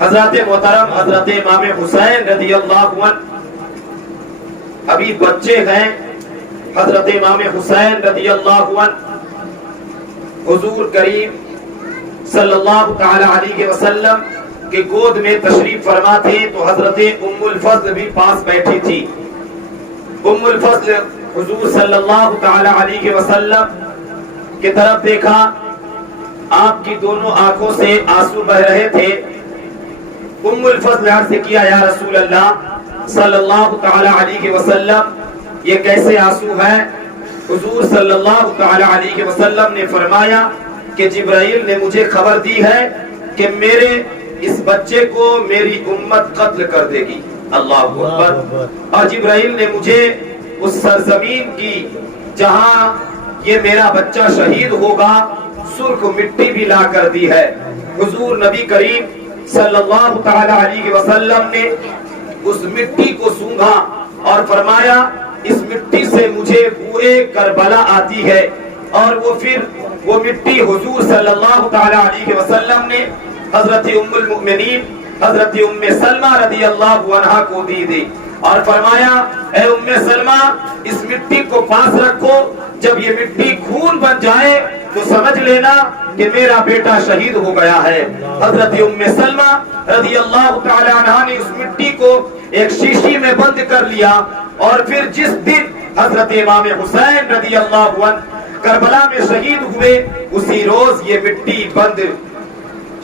حضرت محترم حضرت امام حسین رضی اللہ عنہ ابھی بچے ہیں. حضرت امام حسین رضی اللہ عنہ حضور کریم صلی اللہ تعالی علیہ وسلم کے گود میں تشریف فرما تھے تو حضرت ام الفضل بھی پاس بیٹھی تھی. ام الفضل حضور صلی اللہ تعالی علیہ وسلم کی طرف دیکھا, آپ کی دونوں آنکھوں سے آنسو بہ رہے تھے. ام الفضل عرض کیا, یا رسول اللہ صلی اللہ تعالی علیہ وسلم یہ کیسے آنسو ہے؟ حضور صلی اللہ تعالی علیہ وسلم نے فرمایا کہ جبرائیل نے مجھے خبر دی ہے کہ میرے اس بچے کو میری امت قتل کر دے گی. اللہ اکبر. اور جبرائیل نے مجھے اس سرزمین کی جہاں یہ میرا بچہ شہید ہوگا سرخ مٹی بھی لا کر دی ہے. حضور نبی کریم صلی اللہ تعالی علیہ وسلم نے اس مٹی کو سونگھا اور فرمایا اس مٹی سے مجھے بوئے کربلا آتی ہے. اور وہ مٹی حضور صلی اللہ تعالی علیہ وسلم نے حضرت ام المؤمنین حضرت ام سلمہ رضی اللہ عنہا کو دی اور فرمایا اے ام سلمہ اس مٹی کو پاس رکھو, جب یہ مٹی خون بن جائے تو سمجھ لینا کہ میرا بیٹا شہید ہو گیا ہے. حضرت ام سلمہ رضی اللہ تعالی عنہا نے اس مٹی کو ایک شیشی میں بند کر لیا اور پھر جس دن حضرت امام حسین رضی اللہ عنہ کربلا میں شہید ہوئے اسی روز یہ مٹی بند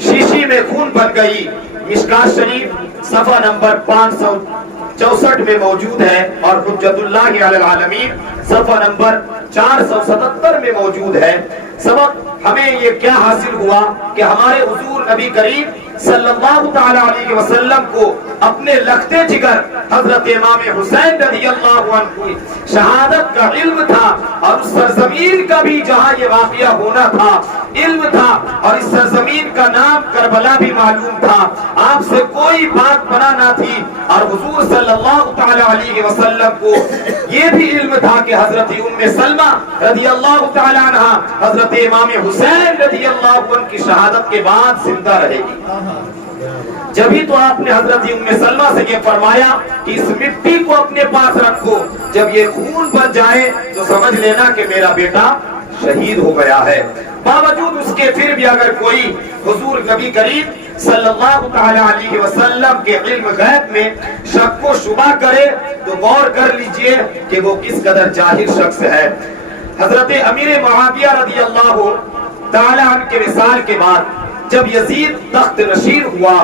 شیشی میں خون بن گئی. مشکات شریف صفحہ نمبر 564 میں موجود ہے اور حجت اللہ علی العالمین صفحہ نمبر 477 میں موجود ہے. سبق ہمیں یہ کیا حاصل ہوا کہ ہمارے حضور نبی کریم صلی اللہ تعالی علیہ وسلم کو اپنے لختے جگر حضرت امام حسین رضی اللہ عنہ کی شہادت کا علم تھا اور اس سرزمین کا بھی جہاں یہ واقعہ ہونا تھا علم تھا اور اس سرزمین کا نام کربلا بھی معلوم تھا. آپ سے کوئی بات بنا نہ تھی اور حضور صلی اللہ تعالی علیہ وسلم کو یہ بھی علم تھا کہ حضرت ام سلمہ رضی اللہ تعالی عنہ حضرت امام حسین رضی اللہ عنہ کی شہادت کے بعد زندہ رہے گی. جبھی تو آپ نے حضرت ام سلمہ سے یہ فرمایا کہ اس مٹی کو اپنے پاس رکھو, جب یہ خون بن جائے تو سمجھ لینا کہ میرا بیٹا شہید ہو گیا ہے. باوجود اس کے پھر بھی اگر کوئی حضور نبی کریم صلی اللہ تعالی علیہ وسلم کے علم غیب میں شک و شبہ کرے تو غور کر لیجئے کہ وہ کس قدر جاہل شخص ہے. حضرت امیر معاویہ رضی اللہ تعالی عنہ کے وصال کے بعد جب یزید تخت نشین ہوا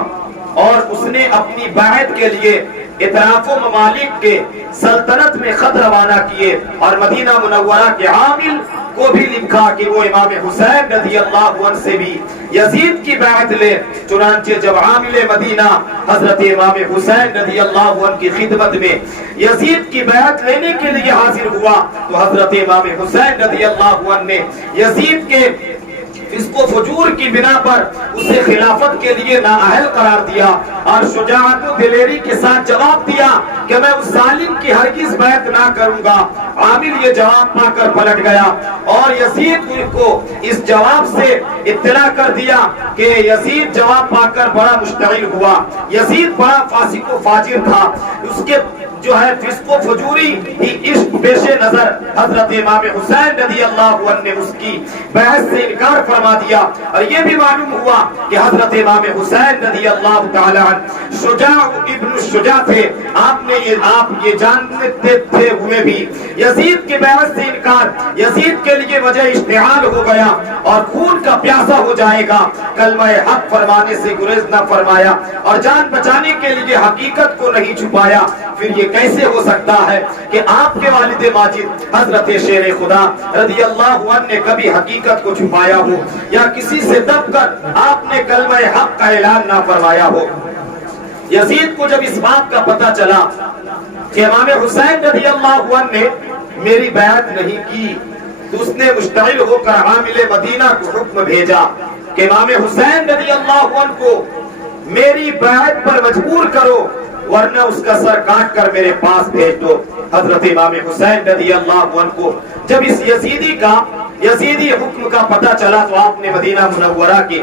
اور اس نے اپنی بیعت کے لیے اطراف و ممالک کے سلطنت میں خط روانہ کیے اور مدینہ منورہ کے عامل کو بھی لکھا کہ وہ امام حسین رضی اللہ عنہ سے بھی یزید کی بیعت لے. چنانچہ جب عامل مدینہ حضرت امام حسین رضی اللہ عنہ کی خدمت میں یزید کی بیعت لینے کے لیے حاضر ہوا تو حضرت امام حسین رضی اللہ عنہ نے یزید کے فسق و فجور کی بنا پر اسے خلافت کے لیے نااہل قرار دیا اور شجاعت و دلیری کے ساتھ جواب دیا کہ میں اس ظالم کی ہرگز بیعت نہ کروں گا. عامل یہ جواب پا کر پلٹ گیا اور یزید کو اس جواب سے اطلاع کر دیا کہ یزید جواب پا کر بڑا مشتعل ہوا. یزید بڑا فاسق و فاجر تھا, اس کے جو ہے فسق و فجوری ہی عشق پیش نظر حضرت امام حسین رضی اللہ عنہ نے اس کی بحث سے انکار فرما دیا. اور یہ بھی معلوم ہوا کہ حضرت امام حسین رضی اللہ تعالی عنہ شجاع ابن الشجاع تھے. آپ یہ جانتے تھے ہوئے بھی یزید کی بحث سے انکار یزید کے لیے وجہ اشتعال ہو گیا اور خون کا پیاسا ہو جائے گا. کلمہ حق فرمانے سے گریز نہ فرمایا اور جان بچانے کے لیے حقیقت کو نہیں چھپایا. پھر یہ کیسے ہو سکتا ہے کہ آپ کے والد ماجد حضرت شیر خدا رضی اللہ عنہ نے کبھی حقیقت کو چھپایا ہو یا کسی سے دب کر آپ نے کلمہ حق کا اعلان نہ فرمایا ہو. یزید کو جب اس بات کا پتہ چلا کہ امام حسین رضی اللہ عنہ نے میری بیعت نہیں کی تو اس نے مشتعل ہو کر عامل مدینہ کو حکم بھیجا کہ امام حسین رضی اللہ عنہ کو میری بیعت پر مجبور کرو ورنہ اس کا سر کاٹ کر میرے پاس بھیج دو. حضرت امام حسین رضی اللہ عنہ کو جب اس یزیدی حکم کا پتہ چلا تو آپ نے مدینہ منورہ کے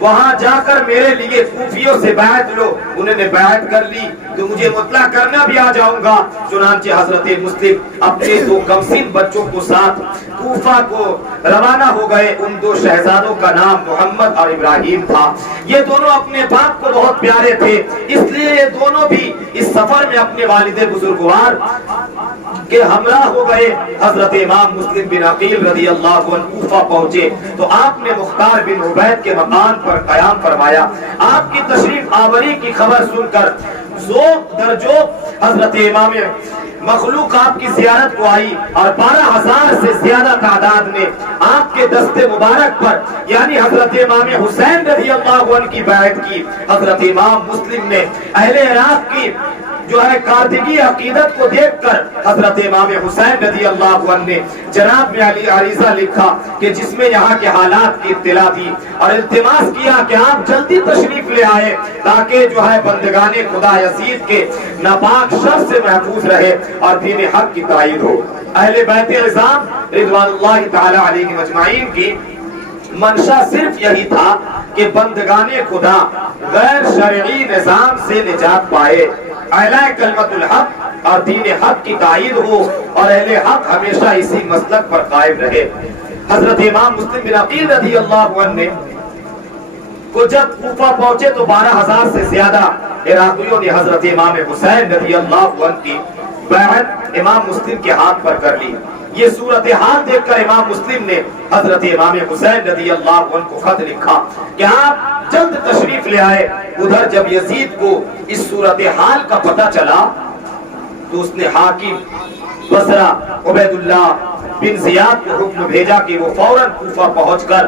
وہاں جا کر میرے لیے کوفیوں سے بیعت لو. انہوں نے بیعت کر لی تو مجھے مطلع کرنا بھی آ جاؤں گا. چنانچہ حضرت مسلم اپنے 2 کمسن بچوں کو ساتھ کوفہ کو روانہ ہو گئے. ان 2 شہزادوں کا نام محمد اور ابراہیم تھا. یہ دونوں اپنے باپ کو بہت پیارے تھے، اس لیے یہ دونوں بھی اس سفر میں اپنے والد بزرگوار کے ہمراہ ہو گئے. حضرت امام مسلم بن عقیل رضی اللہ عنہ کوفہ پہنچے تو آپ نے مختار بن عبید کے مکان پر قیام فرمایا. آپ کی تشریف آوری کی خبر سن کر ذوق در ذوق حضرت امام مخلوق آپ کی زیارت کو آئی اور 12,000 سے زیادہ تعداد میں آپ کے دست مبارک پر یعنی حضرت امام حسین رضی اللہ عنہ کی بیعت کی. حضرت امام مسلم نے اہل عراق کی جو ہے کارتگی عقیدت کو دیکھ کر حضرت امام حسین رضی اللہ عنہ نے جناب میں علی عریضہ لکھا کہ جس میں یہاں کے حالات کی اطلاع دی اور التماس کیا کہ آپ جلدی تشریف لے آئے تاکہ جو ہے بندگان خدا یزید کے ناپاک شر سے محفوظ رہے اور دین حق کی تائید ہو. اہل بیت عظام رضوان اللہ تعالی علیہ مجمعین کی منشا صرف یہی تھا کہ بندگان خدا غیر شرعی نظام سے نجات پائے، اعلیٰ کلمت الحق اور دین حق کی تائید ہو اور اہل حق ہمیشہ اسی مسلک پر قائم رہے. حضرت امام مسلم بن عقیل رضی اللہ عنہ کو جب کوفہ پہنچے تو 12,000 سے زیادہ عراقیوں نے حضرت امام حسین رضی اللہ عنہ کی بیعت امام مسلم کے ہاتھ پر کر لی. یہ صورتحال دیکھ کر امام مسلم نے حضرت امام حسین رضی اللہ عنہ کو خط لکھا کہ آپ جلد تشریف لے آئے. ادھر جب یزید کو اس صورتحال کا پتہ چلا تو اس نے حاکم بصرہ عبید اللہ بن زیاد کو حکم بھیجا کہ وہ فوراً کوفہ پہنچ کر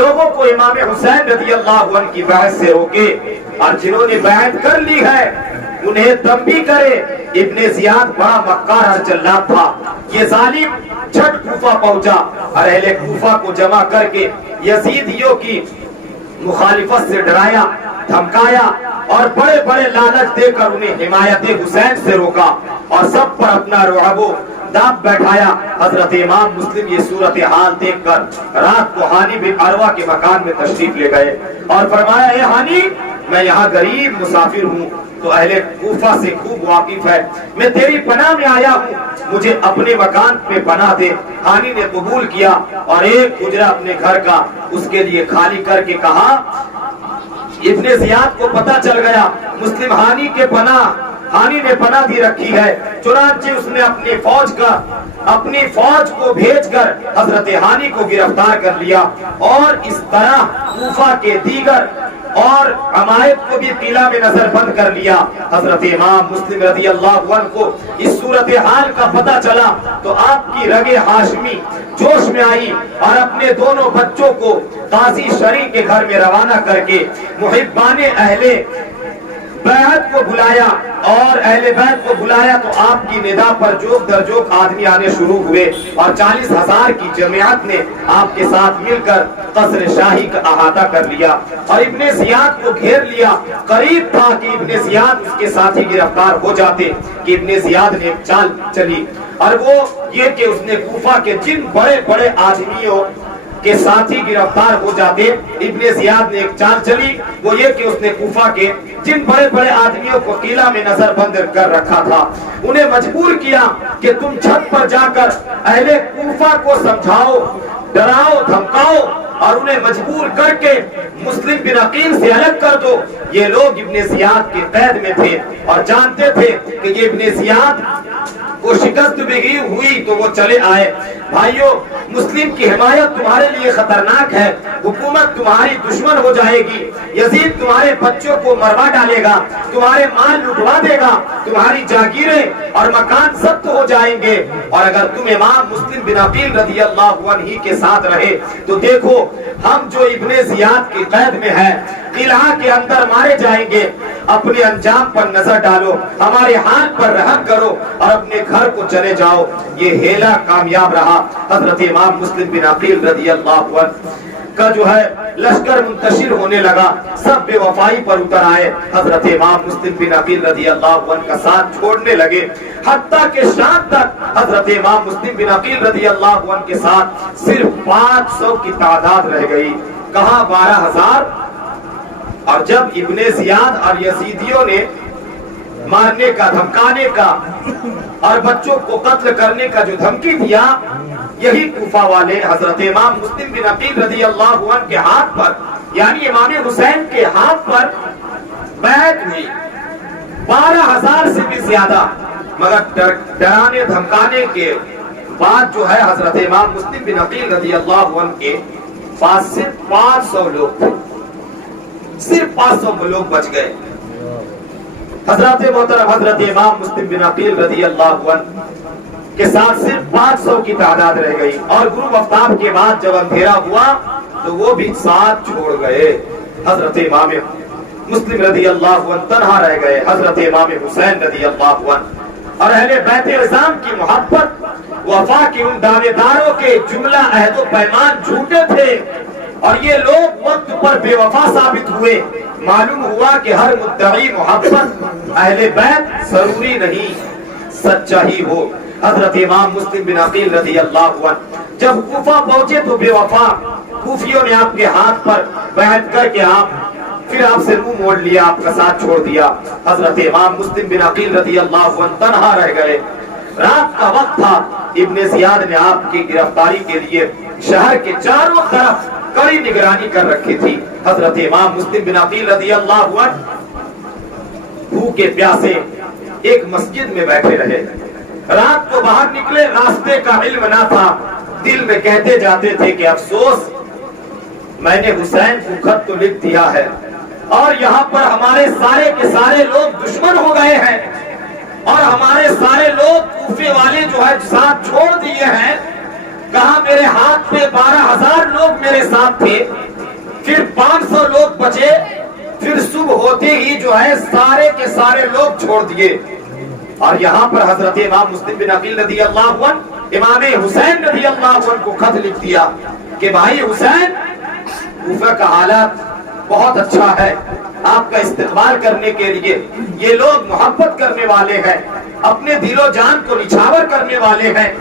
لوگوں کو امام حسین رضی اللہ عنہ کی بیعت سے روکے اور جنہوں نے بیعت کر لی ہے انہیں تنبیہ کرے. ابن زیاد بڑا مکار اور جلاد تھا. یہ ظالم جھٹ کوفہ پہنچا اور اہل کوفہ کو جمع کر کے یزیدیوں کی مخالفت سے ڈرایا، دھمکایا اور بڑے بڑے لالچ دے کر انہیں حمایت حسین سے روکا اور سب پر اپنا رعب و داب بیٹھایا. حضرت امام مسلم یہ صورتحال دیکھ کر رات کو ہانی بن عروہ کے مکان میں تشریف لے گئے اور فرمایا اے ہانی میں یہاں غریب مسافر ہوں تو اہل کوفہ سے خوب واقف ہے، میں تیری پناہ میں آیا ہوں، مجھے اپنے مکان پہ پناہ دے. ہانی نے قبول کیا اور ایک حجرہ اپنے گھر کا اس کے لیے خالی کر کے کہا. ابن زیاد کو پتہ چل گیا مسلم ہانی نے پناہ دی رکھی ہے. چنانچہ اس نے اپنی فوج کو بھیج کر حضرت ہانی کو گرفتار کر لیا اور اس طرح کوفہ کے دیگر اور عمائد کو بھی قلعہ میں نظر بند کر لیا. حضرت امام مسلم رضی اللہ عنہ کو اس صورتحال کا پتہ چلا تو آپ کی رگ ہاشمی جوش میں آئی اور اپنے دونوں بچوں کو قاضی شرعی کے گھر میں روانہ کر کے محبان اہل بیعت کو بلایا اور اہل بیعت کو بلایا تو آپ کی ندا پر جوک در جوک آدمی آنے شروع ہوئے اور 40,000 کی جماعت نے آپ کے ساتھ مل کر قصر شاہی کا احاطہ کر لیا اور ابن زیاد کو گھیر لیا. قریب تھا کہ ابن زیاد اس کے ساتھی گرفتار ہو جاتے کہ ابن زیاد نے ایک چال چلی اور وہ یہ کہ اس نے کوفہ کے جن بڑے بڑے آدمیوں کے ساتھی گرفتار ہو جاتے. ابن زیاد نے ایک چال چلی وہ یہ کہ اس نے کوفہ کے جن بڑے بڑے آدمیوں کو قلعہ میں نظر بند کر رکھا تھا انہیں مجبور کیا کہ تم چھت پر جا کر اہل کوفہ کو سمجھاؤ، ڈراؤ، دھمکاؤ اور انہیں مجبور کر کے مسلم بن عقیل سے الگ کر دو. یہ لوگ ابن زیاد کے قید میں تھے اور جانتے تھے کہ یہ ابن زیاد کو شکست بھی ہوئی تو وہ چلے آئے. بھائیو مسلم کی حمایت تمہارے لیے خطرناک ہے، حکومت تمہاری دشمن ہو جائے گی، یزید تمہارے بچوں کو مروا ڈالے گا، تمہارے مال لٹوا دے گا، تمہاری جاگیریں اور مکان ضبط ہو جائیں گے اور اگر تم امام مسلم بن عقیل رضی اللہ عنہ کے ساتھ رہے تو دیکھو ہم جو ابن زیاد کی قید میں ہیں قلعہ کے اندر مارے جائیں گے. اپنے انجام پر نظر ڈالو، ہمارے حال پر رحم کرو اور اپنے گھر کو چلے جاؤ. یہ ہیلا کامیاب رہا. حضرت امام مسلم بن عقیل رضی اللہ عنہ کا جو ہے لشکر منتشر ہونے لگا، سب بے وفائی پر اتر آئے. حضرت امام مسلم بن عقیل رضی اللہ عنہ کا ساتھ چھوڑنے لگے حتیٰ کہ شام تک حضرت امام مسلم بن عقیل رضی اللہ عنہ کے ساتھ صرف 500 کی تعداد رہ گئی. کہاں 12,000 اور جب ابن زیاد اور یزیدیوں نے مارنے کا، دھمکانے کا اور بچوں کو قتل کرنے کا جو دھمکی دیا، یہی کوفہ والے حضرت امام مسلم بن عقیل رضی اللہ عنہ کے ہاتھ پر، یعنی امام حسین کے ہاتھ پر بیعت ہوئی 12,000 سے بھی زیادہ، مگر ڈرانے دھمکانے کے بعد جو ہے حضرت امام مسلم بن عقیل رضی اللہ عنہ کے پاس صرف 500 لوگ تھے، صرف 500 لوگ بچ گئے۔ حضرت محترم حضرت امام مسلم بن عقیل رضی اللہ عنہ کے ساتھ صرف 500 کی تعداد رہ گئی، اور غروب آفتاب کے بعد جب اندھیرا ہوا تو وہ بھی ساتھ چھوڑ گئے۔ حضرت امام مسلم رضی اللہ عنہ تنہا رہ گئے، حضرت امام حسین رضی اللہ عنہ اور اہل بیت اعظام کی محبت، وفا کے ان دعوے داروں کے جملہ عہد و پیمان جھوٹے تھے، اور یہ لوگ وقت پر بے وفا ثابت ہوئے۔ معلوم ہوا کہ ہر مدعی محبت اہل بیت ضروری نہیں سچا ہی ہو۔ حضرت امام مسلم بن عقیل رضی اللہ عنہ جب کوفہ پہنچے تو بے وفا کوفیوں نے آپ کے ہاتھ پر بیعت کر کے پھر آپ سے منہ موڑ لیا، آپ کا ساتھ چھوڑ دیا۔ حضرت امام مسلم بن عقیل رضی اللہ عنہ تنہا رہ گئے۔ رات کا وقت تھا، ابن زیاد نے آپ کی گرفتاری کے لیے شہر کے چاروں طرف کڑی نگرانی کر رکھی تھی۔ حضرت امام مسلم بن عقیل رضی اللہ عنہ بھوکے پیاسے ایک مسجد میں بیٹھے رہے۔ رات کو باہر نکلے، راستے کا علم نہ تھا، دل میں کہتے جاتے تھے کہ افسوس، میں نے حسین کو خط تو لکھ دیا ہے اور یہاں پر ہمارے سارے کے سارے لوگ دشمن ہو گئے ہیں، اور ہمارے سارے لوگ کوفے والے جو ہے ساتھ چھوڑ دیے ہیں۔ کہا میرے ہاتھ میں 12,000 لوگ میرے ساتھ تھے، پھر 500 لوگ بچے، پھر صبح ہوتے ہی جو ہے سارے کے سارے لوگ چھوڑ دیے۔ اور یہاں پر حضرت امام مسلم بن عقیل رضی اللہ عنہ امام حسین رضی اللہ عنہ کو خط لکھ دیا کہ بھائی حسین، کوفہ کا حالات بہت اچھا ہے، آپ کا استقبال کرنے کے لیے یہ لوگ محبت کرنے والے ہیں، اپنے دل و جان کو نچھاور کرنے والے ہیں،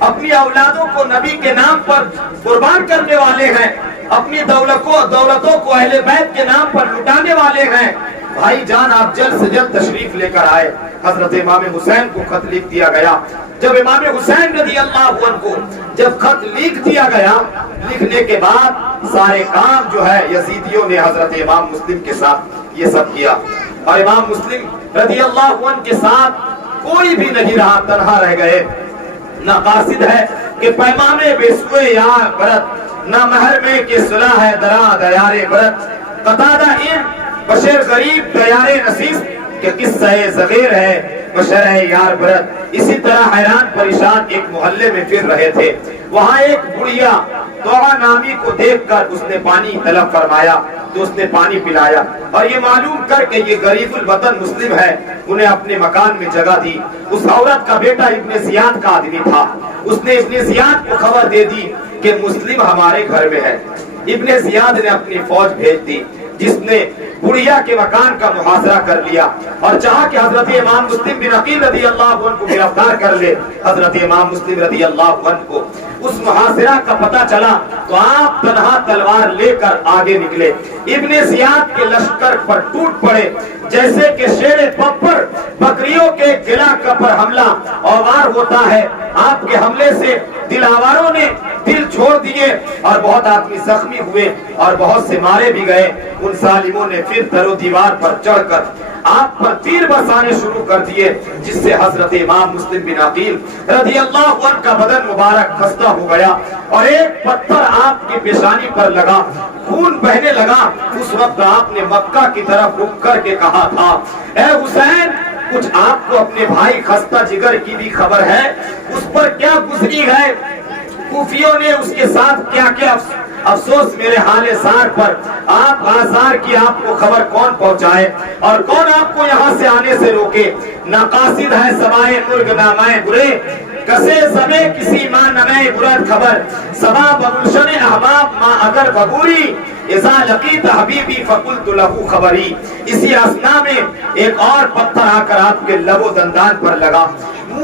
اپنی اولادوں کو نبی کے نام پر قربان کرنے والے ہیں، اپنی دولتوں کو اہل بیت کے نام پر لٹانے والے ہیں، بھائی جان آپ جلد سے جلد تشریف لے کر آئے۔ حضرت امام حسین کو خط لکھ دیا گیا۔ جب امام حسین رضی اللہ عنہ کو جب خط لکھ دیا گیا، لکھنے کے بعد سارے کام جو ہے یزیدیوں نے حضرت امام مسلم کے ساتھ یہ سب کیا، اور امام مسلم رضی اللہ عنہ کے ساتھ کوئی بھی نہیں رہا، تنہا رہ گئے۔ نہ قاصد ہے کہ پیمانے بے سوئے یار برت، نہ مہر میں کہ صلح ہے درا دیار برت، قطادہ ان بشر غریب دیار نصیب کہ قصہ صغیر ہے بشر یار برت۔ اسی طرح حیران پریشان ایک محلے میں پھر رہے تھے، وہاں ایک بڑھیا توعہ نامی کو دیکھ کر اس نے پانی طلب فرمایا تو اس نے پانی پلایا، اور یہ معلوم کر کے یہ غریب الوطن مسلم ہے، انہیں اپنے مکان میں جگہ دی۔ اس عورت کا بیٹا ابن زیاد کا آدمی تھا، اس نے ابن زیاد کو خبر دے دی کہ مسلم ہمارے گھر میں ہے۔ ابن زیاد نے اپنی فوج بھیج دی جس نے بڑھیا کے مکان کا محاصرہ کر لیا اور چاہا کہ حضرت امام مسلم بن عقیل رضی اللہ عنہ کو گرفتار کر لے۔ حضرت امام مسلم رضی اللہ عنہ کو اس محاصرہ کا پتہ چلا تو آپ تنہا تلوار لے کر آگے نکلے، ابن زیاد کے لشکر پر ٹوٹ پڑے، جیسے کہ شیر بپر بکریوں کے گلا پر حملہ آوار ہوتا ہے۔ آپ کے حملے سے دل آواروں نے دل چھوڑ دیے اور بہت آدمی زخمی ہوئے اور بہت سے مارے بھی گئے۔ ان ظالموں نے پھر در و دیوار پر چڑھ کر آپ پر تیر برسانے شروع کر دیے، جس سے حضرت امام مسلم بن عقیل رضی اللہ عنہ کا بدن مبارک خستہ ہو گیا اور ایک پتھر آپ کی پیشانی پر لگا، خون بہنے لگا۔ اس وقت آپ نے مکہ کی طرف رک کر کے کہا تھا، اے حسین، کچھ آپ کو اپنے بھائی خستہ جگر کی بھی خبر ہے؟ اس پر کیا گزری ہے؟ کوفیوں نے اس کے ساتھ کیا کیا؟ افسوس میرے حال زار پر، آپ آزار کی آپ کو خبر کون پہنچائے اور کون آپ کو یہاں سے آنے سے روکے؟ نہ قاصد ہے سوائے مرگ نامائے برے، کسے زمے کسی ماں نمائے برد خبر، سبا بگلشن احباب ماں اگر بگوری، اذا لقیت حبیبی فقلت لہو خبری۔ اسی اسنا میں ایک اور پتھر آ کر آپ کے لب و دندان پر لگا،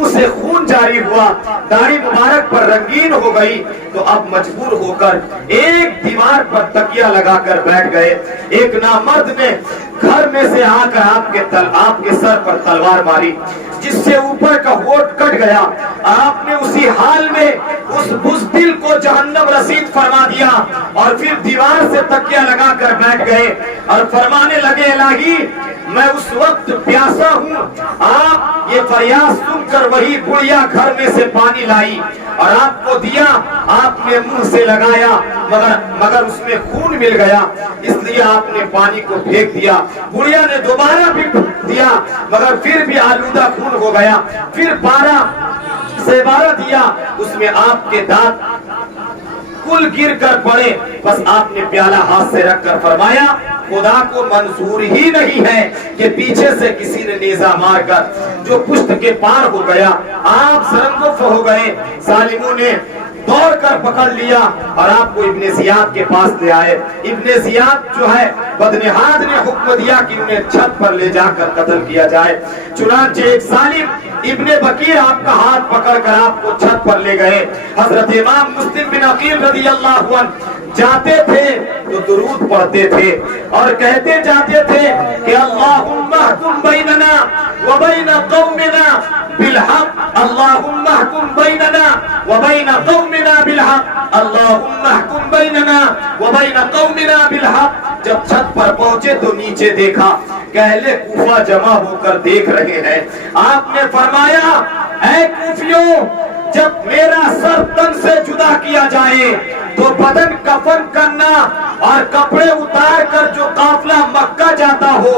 منہ سے خون جاری ہوا، داڑھی مبارک پر رنگین ہو گئی، تو اب مجبور ہو کر ایک دیوار پر تکیہ لگا کر بیٹھ گئے۔ ایک نامرد نے گھر میں سے آ کر آپ کے سر پر تلوار ماری، جس سے اوپر کا ہونٹ کٹ گیا۔ آپ نے اسی حال میں اس بزدل کو جہنم رسید فرما دیا، اور پھر دیوار سے تکیہ لگا کر بیٹھ گئے اور فرمانے لگے، الہی میں اس وقت پیاسا ہوں، آپ یہ فریاد سن کر وہی بڑھیا گھر میں سے پانی لائی اور آپ کو دیا، آپ نے منہ سے لگایا مگر اس میں خون مل گیا، اس لیے آپ نے پانی کو پھینک دیا۔ بڑھیا نے دوبارہ بھی دیا مگر پھر بھی آلودہ خون ہو گیا، پھر 12 دیا، اس میں آپ کے دانت کل گر کر پڑے۔ بس آپ نے پیالہ ہاتھ سے رکھ کر فرمایا، خدا کو منظور ہی نہیں ہے کہ پیچھے سے کسی نے نیزہ مار کر جو پشت کے پار ہو گیا۔ آپ سرنگف ہو گئے، ظالموں نے دوڑ کر پکڑ لیا اور آپ کو ابن زیاد کے پاس لے آئے۔ ابن زیاد جو ہے بدنہاد نے حکم دیا کہ انہیں چھت پر لے جا کر قتل کیا جائے۔ چنانچہ ایک ظالم ابن بکیر آپ کا ہاتھ پکڑ کر آپ کو چھت پر لے گئے۔ حضرت امام مسلم بن عقیل رضی اللہ عنہ جاتے تھے تو درود پڑھتے تھے اور کہتے جاتے تھے کہ اللہم احکم بیننا وبین قومنا بالحق، اللہم احکم بیننا وبین قومنا بالحق، اللہم احکم بیننا وبین قومنا بالحق۔ جب چھت پر پہنچے تو نیچے دیکھا کہ اہل کوفہ جمع ہو کر دیکھ رہے ہیں۔ آپ نے فرمایا، اے کوفیوں، جب میرا سر تن سے جدا کیا جائے تو بدن کفن کرنا اور کپڑے اتار کر جو قافلہ مکہ جاتا ہو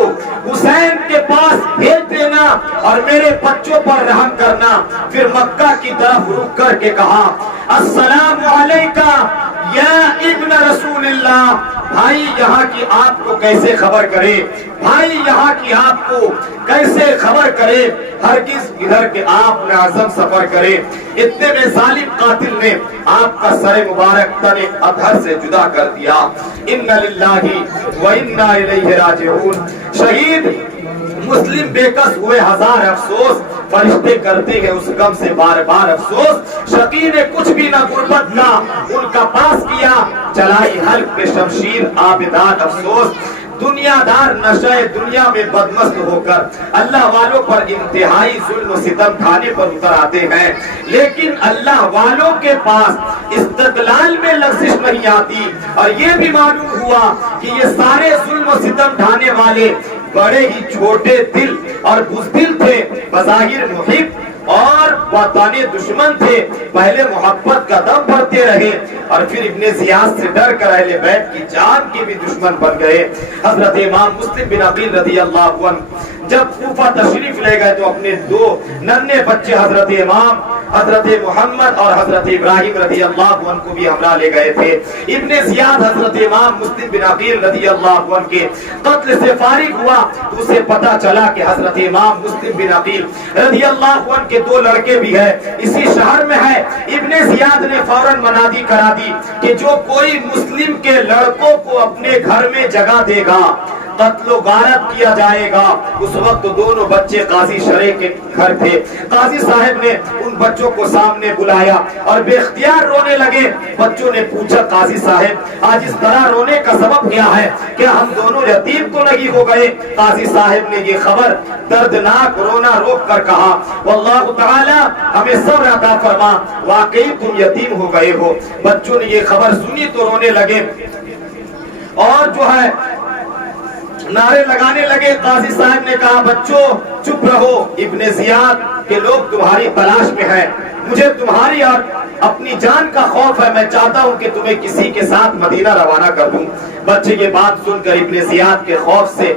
حسین کے پاس بھیج دینا اور میرے بچوں پر رحم کرنا۔ پھر مکہ کی طرف رک کر کے کہا، السلام علیکہ یا ابن رسول اللہ۔ بھائی یہاں کی آپ کو کیسے خبر کرے، بھائی یہاں کی آپ کو کیسے خبر کرے، ہرگز ادھر کے آپ نے عظم سفر کرے۔ اتنے میں ظالم قاتل نے آپ کا سر مبارک تن اطہر سے جدا کر دیا۔ ان للہ و انا الیہ راجعون۔ شہید مسلم بے کس ہوئے ہزار افسوس، فرشتے کرتے ہیں اس غم سے بار بار افسوس۔ شقی نے کچھ بھی نہ غربت کا ان کا پاس کیا، چلائی حلق پہ شمشیر آبدان افسوس۔ دنیا دار نشہ دنیا میں بدمست ہو کر اللہ والوں پر انتہائی ظلم و ستم ڈھانے پر اتر آتے ہیں، لیکن اللہ والوں کے پاس استدلال میں لغزش نہیں آتی۔ اور یہ بھی معلوم ہوا کہ یہ سارے ظلم و ستم ڈھانے والے بڑے ہی چھوٹے دل اور بزدل تھے، بظاہر محب اور باطن دشمن تھے۔ پہلے محبت کا دم بھرتے رہے اور پھر ابن زیاد سے ڈر کر اہل بیت کی جان کے بھی دشمن بن گئے۔ حضرت امام مسلم بن عقیل رضی اللہ عنہ جب کوفہ تشریف لے گئے تو اپنے 2 ننھے بچے حضرت امام حضرت محمد اور حضرت ابراہیم رضی اللہ عنہ کو بھی ہمراہ لے گئے تھے۔ ابن زیاد حضرت امام مسلم بن عقیل رضی اللہ عنہ کے قتل سے فارغ ہوا تو اسے پتا چلا کہ حضرت امام مسلم بن عقیل رضی اللہ عنہ کے 2 لڑکے بھی ہیں، اسی شہر میں ہے۔ ابن زیاد نے فوراً منادی کرا دی کہ جو کوئی مسلم کے لڑکوں کو اپنے گھر میں جگہ دے گا قتل و غارت کیا جائے گا۔ اس وقت دونوں بچے قاضی شرع کے گھر تھے۔ قاضی صاحب نے ان بچوں کو سامنے بلایا اور بے اختیار رونے لگے۔ بچوں نے پوچھا، قاضی صاحب آج اس طرح رونے کا سبب کیا ہے؟ کیا ہم دونوں یتیم تو نہیں ہو گئے؟ قاضی صاحب نے یہ خبر دردناک رونا روک کر کہا، واللہ تعالی ہمیں صبر عطا فرما، واقعی تم یتیم ہو گئے ہو۔ بچوں نے یہ خبر سنی تو رونے لگے اور جو ہے نعرے لگانے لگے۔ قاضی صاحب نے کہا، بچوں چپ رہو، ابن زیاد کے لوگ تمہاری تلاش میں ہیں، مجھے تمہاری اور اپنی جان کا خوف ہے، میں چاہتا ہوں کہ تمہیں کسی کے ساتھ مدینہ روانہ کر دوں۔ بچے یہ بات سن کر ابن زیاد کے خوف سے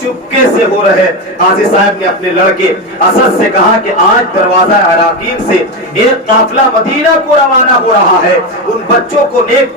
چپکے سے ہو رہے۔ قاضی صاحب نے اپنے لڑکے اسد سے کہا کہ آج دروازہ عراقین سے ایک قافلہ مدینہ کو روانہ ہو رہا ہے، ان بچوں کو نیک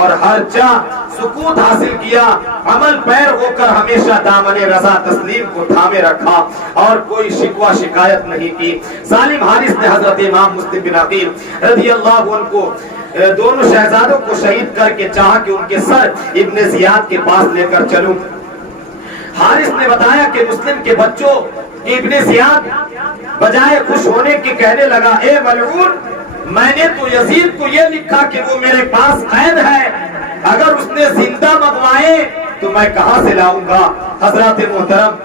اور ہر جا سکوت حاصل کیا، عمل پیر ہو کر ہمیشہ دامن رضا تسلیم کو تھامے رکھا اور کوئی شکوہ شکایت نہیں کی۔ سالم حارث نے حضرت امام مسلم بن عقیل رضی اللہ عنہ کو دونوں شہزادوں کو شہید کر کے چاہا کہ ان کے سر ابن زیاد کے پاس لے کر چلوں۔ حارث نے بتایا کہ مسلم کے بچوں ابن زیاد بجائے خوش ہونے کے کہنے لگا، اے ملعون، میں نے تو یزید کو یہ لکھا کہ وہ میرے پاس قید ہے، اگر اس نے زندہ منگوائے تو میں کہاں سے لاؤں گا؟ حضرات محترم،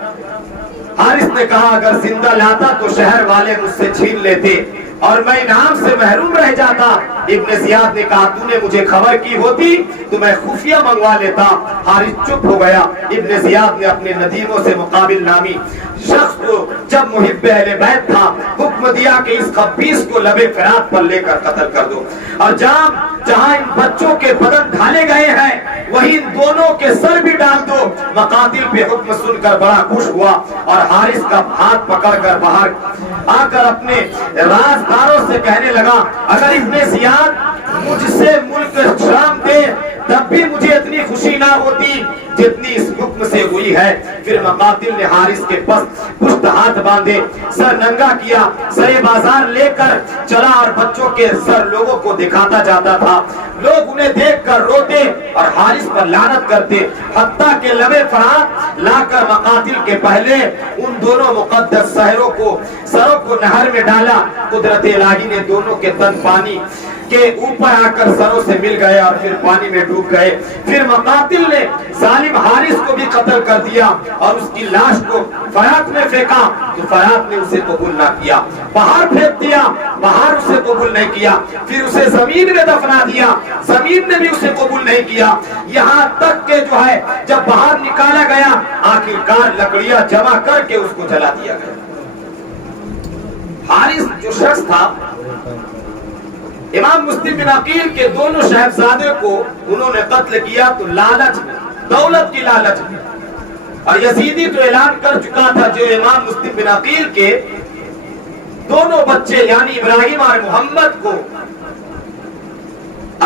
حارث نے کہا اگر زندہ لاتا تو شہر والے مجھ سے چھین لیتے اور میں انعام سے محروم رہ جاتا۔ ابن زیاد نے کہا تو نے مجھے خبر کی ہوتی تو میں خفیہ منگوا لیتا۔ حارث چپ ہو گیا۔ ابن زیاد نے اپنے ندیموں سے مقابل نامی شخص کو جب محب اہل بیت تھا حکم دیا کہ اس خبیث کو لبے فرات پر لے کر قتل کر دو، اور جہاں ان بچوں کے بدن ڈھالے گئے ہیں وہی ان دونوں کے سر بھی ڈال دو۔ مقاتل پہ حکم سن کر بڑا خوش ہوا اور حارث کا ہاتھ پکڑ کر باہر آ کر اپنے رازداروں سے کہنے لگا، اگر ابن زیاد مجھ سے ملک شام دے تب بھی مجھے اتنی خوشی نہ ہوتی جتنی اس حکم سے ہوئی ہے۔ پھر مقاتل نے حارث کے پشت ہاتھ باندھے، سر ننگا کیا، سرے بازار لے کر چلا اور بچوں کے سر لوگوں کو دکھاتا جاتا تھا۔ لوگ انہیں دیکھ کر روتے اور حارث پر لعنت کرتے، حتیٰ کہ لبے فرات لا کر مقاتل کے پہلے ان دونوں مقدس سروں کو نہر میں ڈالا۔ قدرت الہی نے دونوں کے تن پانی کے اوپر آ کر سروں سے مل گئے اور پھر پانی میں ڈوب گئے۔ پھر مقاتل نے ظالم حارث کو بھی قتل کر دیا اور اس کی لاش کو فرات میں پھینکا تو فرات نے اسے قبول نہ کیا، باہر پھینک دیا، باہر اسے قبول نہیں کیا، پھر اسے زمین میں دفنا دیا، زمین نے بھی اسے قبول نہیں کیا، یہاں تک کہ جو ہے جب باہر نکالا گیا آخرکار لکڑیاں جمع کر کے اس کو جلا دیا گیا۔ حارث جو شخص تھا، امام مسلم بن عقیل کے دونوں شہزادے کو انہوں نے قتل کیا تو لالچ میں، دولت کی لالچ میں، اور یزیدی تو اعلان کر چکا تھا جو امام مسلم بن عقیل کے دونوں بچے یعنی ابراہیم اور محمد کو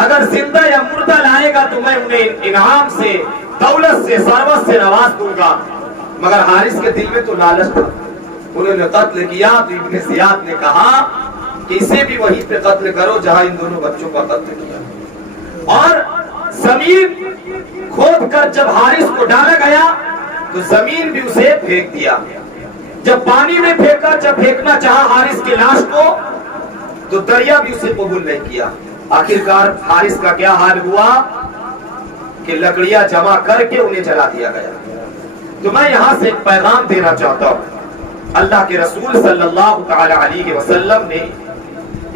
اگر زندہ یا مردہ لائے گا تو میں انہیں انعام سے، دولت سے، ثروت سے نواز دوں گا۔ مگر حارث کے دل میں تو لالچ تھا، انہوں نے قتل کیا تو ابن زیاد نے کہا کہ اسے بھی وہیں پہ قتل کرو جہاں ان دونوں بچوں کا قتل کیا، اور زمین کھود کر جب حارث کو ڈالا گیا تو زمین بھی اسے پھینک دیا۔ جب پانی میں پھینکا، جب پھینکنا چاہا حارث کی لاش کو تو دریا بھی اسے قبول نہیں کیا۔ آخرکار حارث کا کیا حال ہوا کہ لکڑیاں جمع کر کے انہیں جلا دیا گیا۔ تو میں یہاں سے ایک پیغام دینا چاہتا ہوں، اللہ کے رسول صلی اللہ تعالی علیہ وسلم نے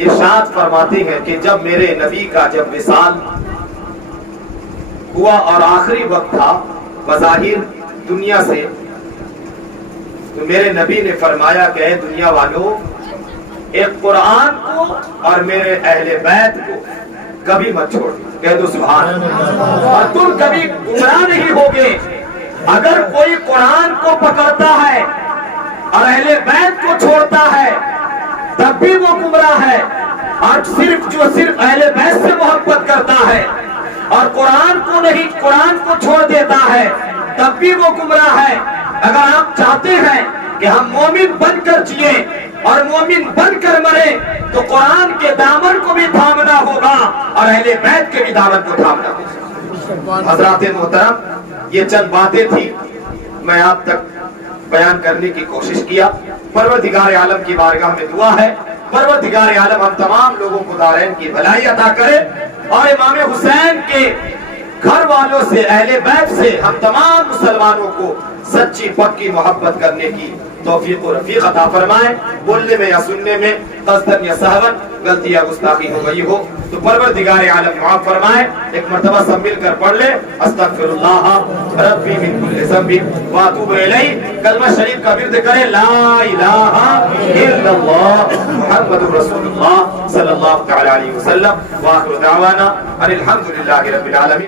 ارشاد فرماتے ہیں کہ جب میرے نبی کا جب وصال ہوا اور آخری وقت تھا بظاہر دنیا سے، تو میرے نبی نے فرمایا کہ اے دنیا والو، ایک قرآن کو اور میرے اہل بیت کو کبھی مت چھوڑ، کہہ دو سبحان اللہ، اور تم کبھی گمراہ نہیں ہوگے۔ اگر کوئی قرآن کو پکڑتا ہے اور اہل بیت کو چھوڑتا ہے تب بھی وہ گمراہ ہے، اور صرف اہل بیت سے محبت کرتا ہے اور قرآن کو نہیں، قرآن کو چھوڑ دیتا ہے تب بھی وہ گمراہ ہے۔ اگر آپ چاہتے ہیں کہ ہم مومن بن کر جیے اور مومن بن کر مرے تو قرآن کے دامن کو بھی تھامنا ہوگا اور اہل بیت کے بھی دامن کو تھامنا ہوگا۔ حضرات محترم، یہ چند باتیں تھی میں آپ تک بیان کرنے کی کوشش کیا۔ پروردگار عالم کی بارگاہ میں دعا ہے پروردگار عالم ہم تمام لوگوں کو دارین کی بھلائی عطا کرے اور امام حسین کے گھر والوں سے، اہل بیت سے ہم تمام مسلمانوں کو سچی پکی محبت کرنے کی توفیق و رفیق عطا فرمائے۔ بولنے میں یا سننے میں قصدن یا سہون غلطی یا گستاخی ہو گئی ہو تو پروردگار عالم معاف فرمائے۔ ایک مرتبہ سب مل کر پڑھ لے، استغفر اللہ ربی من کل ذنب واتوب الیہ۔ کلمہ شریف کا ورد کرے، لا الہ الا اللہ محمد رسول اللہ صلی اللہ تعالی علیہ وسلم۔ وآخر دعوانا ان الحمد للہ رب العالمین۔